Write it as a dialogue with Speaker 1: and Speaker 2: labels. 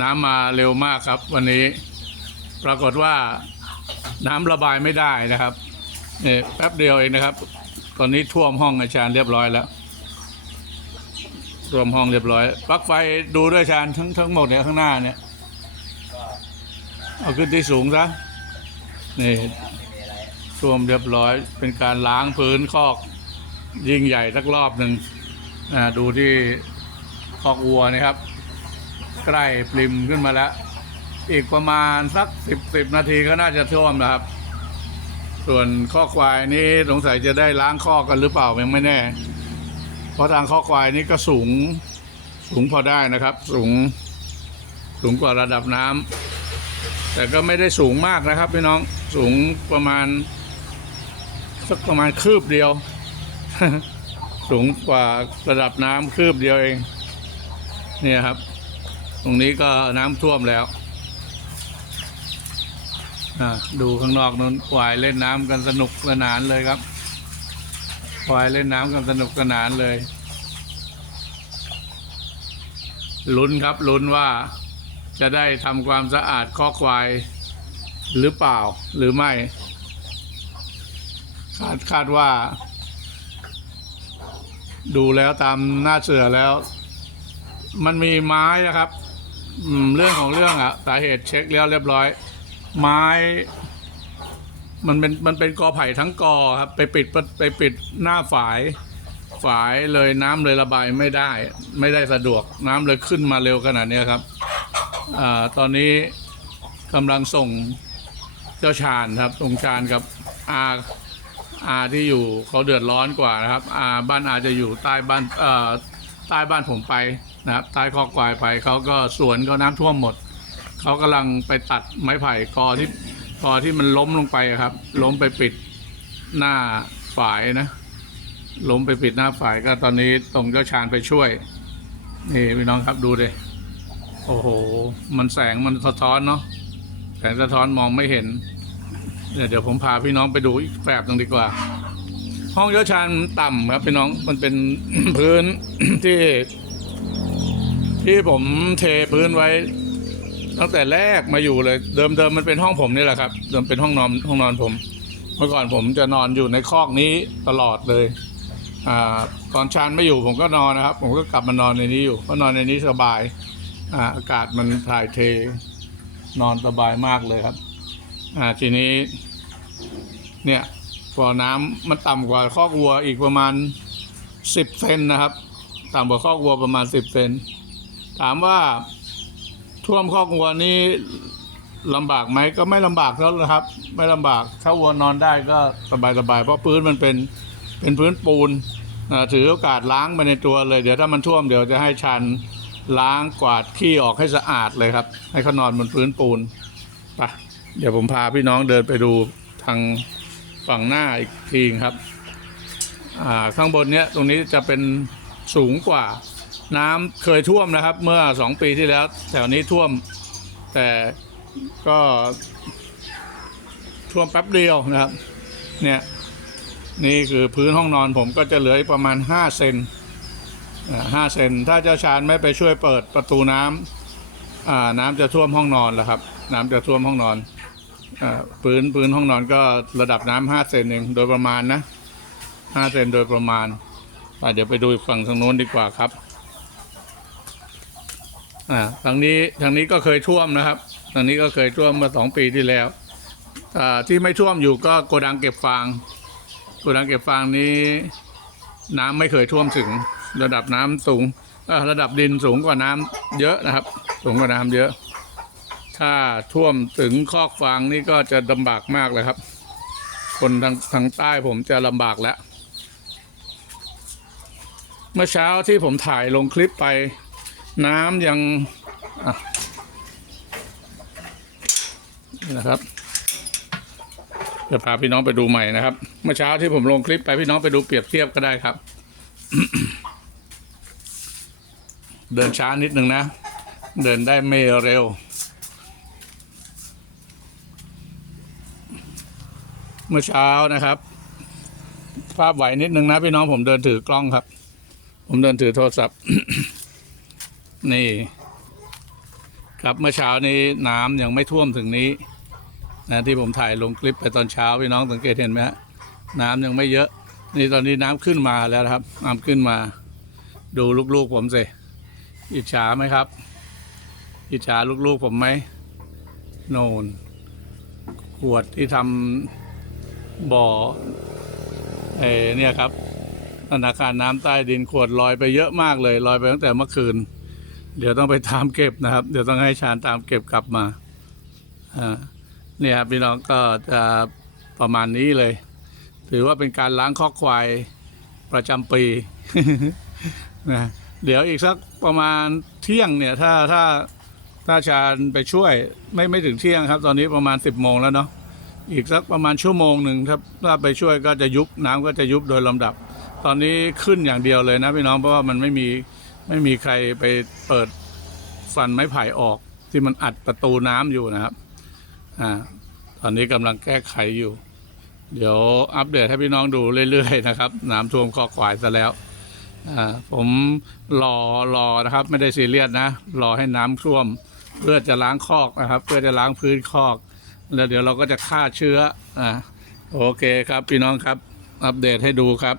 Speaker 1: น้ำมาเร็วมากครับ วันนี้ ปรากฏว่าน้ำระบายไม่ได้นะครับเนี่ยแป๊บเดียวเองนะครับ ตอนนี้ท่วมห้องอาจารย์เรียบร้อยแล้วท่วมห้องเรียบร้อยปลั๊กไฟดูด้วยอาจารย์ทั้งทั้งหมดเนี่ยข้างหน้าเนี่ย เอาขึ้นที่สูงซะนี่ท่วมเรียบร้อยเป็นการล้างพื้นคอก ยิ่งใหญ่สักรอบหนึ่งดูที่คอกวัวนะครับ ใกล้ปริมขึ้นมาแล้ว อีกประมาณสักสิบสิบนาทีก็น่าจะท่วมนะครับ ส่วนข้อควายนี้สงสัยจะได้ล้างข้อกันหรือเปล่ายังไม่แน่ เพราะทางข้อควายนี้ก็สูงสูงพอได้นะครับ สูงสูงกว่าระดับน้ำแต่ก็ไม่ได้สูงมากนะครับพี่น้องสูงประมาณสักประมาณคืบเดียว สูงกว่าระดับน้ำคืบเดียวเอง เนี่ยครับ ตรงนี้ก็น้ำท่วมแล้วดูข้างนอกนู้นควายเล่นน้ำกันสนุกสนานเลยครับควายเล่นน้ำกันสนุกสนานเลย ลุ้นครับลุ้นว่าจะได้ทำความสะอาดข้อควายหรือเปล่าหรือไม่ คาดคาดว่า ดูแล้วตามหน้าเสือแล้ว มันมีไม้นะครับ อืมเรื่องของเรื่องอะสาเหตุเช็คแล้วเรียบร้อย ไม้ มันเป็นมันเป็นกอไผ่ทั้งกอครับ ไปปิดไปปิดหน้าฝาย ฝายเลยน้ำเลยระบายไม่ได้ ไม่ได้สะดวกน้ำเลยขึ้นมาเร็วขนาดเนี้ยครับอ่าตอนนี้กำลังส่งเจ้าชาญครับส่งชาญกับอาอาที่อยู่เขาเดือดร้อนกว่านะครับอาบ้านอาจะอยู่ใต้บ้านเอ่อใต้บ้านผมไป นะครับใต้คอกควายไปเขาก็สวนเขาน้ำท่วมหมด เขากำลังไปตัดไม้ไผ่กอที่กอที่มันล้มลงไปครับ ล้มไปปิดหน้าฝายนะ ล้มไปปิดหน้าฝายก็ตอนนี้ตรงเจ้าชาญไปช่วย นี่พี่น้องครับดูดิโอ้โห มันแสงมันสะท้อนเนาะแสงสะท้อนมองไม่เห็น เดี๋ยวเดี๋ยวผมพาพี่น้องไปดูอีกแบบหนึงดีกว่า ห้องเจ้าชาญต่ำครับพี่น้องมันเป็นพื้นที่ ที่ผมเทพื้นไว้ ตั้งแต่แรกมาอยู่เลย เดิมเดิมมันเป็นห้องผมนี่แหละครับ เดิมเป็นห้องนอนห้องนอนผม เมื่อก่อนผมจะนอนอยู่ในคอกนี้ตลอดเลยอ่าตอนชานไม่อยู่ผมก็นอนนะครับ ผมก็กลับมานอนในนี้อยู่เพราะนอนในนี้สบายอ่าอากาศมันถ่ายเท นอนสบายมากเลยครับอ่าทีนี้ เนี่ยพอน้ำมันต่ำกว่าคอกวัวอีกประมาณสิบเซนนะครับ ต่ำกว่าคอกวัวประมาณสิบเซน ถามว่าท่วมคอกวัวนี้ลำบากไหมก็ไม่ลำบากแล้วนะครับ ไม่ลำบากถ้าวัวนอนได้ก็สบายสบายๆเพราะพื้นมันเป็นเป็นพื้นปูนถือโอกาสล้างไปในตัวเลย เดี๋ยวถ้ามันท่วมเดี๋ยวจะให้ชันล้างกวาดขี้ออกให้สะอาดเลยครับ ให้เขานอนบนพื้นปูนไปเดี๋ยวผมพาพี่น้องเดินไปดูทางฝั่งหน้าอีกทีครับ อ่าข้างบนเนี้ยตรงนี้จะเป็นสูงกว่า น้ำเคยท่วมนะครับ เมื่อสองปีที่แล้ว แถวนี้ท่วม แต่ก็ท่วมแป๊บเดียวนะครับ เนี่ย นี่คือพื้นห้องนอนผมก็จะเหลืออีกประมาณห้าเซนห้าเซนถ้าเจ้าชานไม่ไปช่วยเปิดประตูน้ำน้ำจะท่วมห้องนอนแล้วครับ น้ำจะท่วมห้องนอนอพื้นพื้นห้องนอนก็ระดับน้ำห้าเซนเองโดยประมาณนะห้าเซนโดยประมาณอ่เดี๋ยวไปดูฝั่งทางโน้นดีกว่าครับ อ่าทางนี้ทางนี้ก็เคยท่วมนะครับทางนี้ก็เคยท่วมเมื่อสองปีที่แล้วอ่าที่ไม่ท่วมอยู่ก็โกดังเก็บฟางโกดังเก็บฟางนี้ น้ำไม่เคยท่วมถึง ระดับน้ำสูงระดับดินสูงกว่าน้ำเยอะนะครับ สูงกว่าน้ำเยอะ ถ้าท่วมถึงคอกฟางนี่ก็จะลำบากมากเลยครับ คนทางทางใต้ผมจะลำบากแล้ว เมื่อเช้าที่ผมถ่ายลงคลิปไป น้ำยังนี่นะครับจะพาพี่น้องไปดูใหม่นะครับ เมื่อเช้าที่ผมลงคลิปไปพี่น้องไปดูเปรียบเทียบก็ได้ครับ เดินช้านิดนึงนะ เดินได้ไม่เร็ว เมื่อเช้านะครับ ภาพไหวนิดนึงนะพี่น้องผมเดินถือกล้องครับ ผมเดินถือโทรศัพท์ นี่ ครับเมื่อเช้านี้น้ำยังไม่ท่วมถึงนี้นะที่ผมถ่ายลงคลิปไปตอนเช้าพี่น้องสังเกตเห็นไหมฮะน้ำยังไม่เยอะ นี่ตอนนี้น้ำขึ้นมาแล้วครับน้ำขึ้นมา ดูลูกๆผมสิอิจฉาไหมครับ อิจฉาลูกๆผมไหมโนนขวดที่ทำบ่อเออเนี่ยครับธนาคารน้ำใต้ดินขวดลอยไปเยอะมากเลย ลอยไปตั้งแต่เมื่อคืน เดี๋ยวต้องไปตามเก็บนะครับ เดี๋ยวต้องให้ชาญตามเก็บกลับมาเนี่ยครับพี่น้องก็จะประมาณนี้เลย ถือว่าเป็นการล้างข้อควายประจำปีนะเดี๋ยวอีกสักประมาณเที่ยงเนี่ยถ้าถ้าถ้าชาญไปช่วยไม่ไม่ถึงเที่ยงครับ ตอนนี้ประมาณสิบโมงแล้วเนาะอีกสักประมาณชั่วโมงหนึ่งถ้าถ้าไปช่วยก็จะยุบน้ำก็จะยุบโดยลำดับ ตอนนี้ขึ้นอย่างเดียวเลยนะพี่น้องเพราะว่ามันไม่มี ไม่มีใครไปเปิดฟันไม้ไผ่ออกที่มันอัดประตูน้ำอยู่นะครับ อ่า ตอนนี้กำลังแก้ไขอยู่ เดี๋ยวอัปเดตให้พี่น้องดูเรื่อยๆนะครับ น้ำท่วมคอควายซะแล้ว อ่า ผมรอรอนะครับ ไม่ได้ซีเรียสนะ รอให้น้ำท่วม เพื่อจะล้างคอกนะครับ เพื่อจะล้างพื้นคอก แล้วเดี๋ยวเราก็จะฆ่าเชื้อ อ่า โอเคครับ พี่น้องครับ อัปเดตให้ดูครับ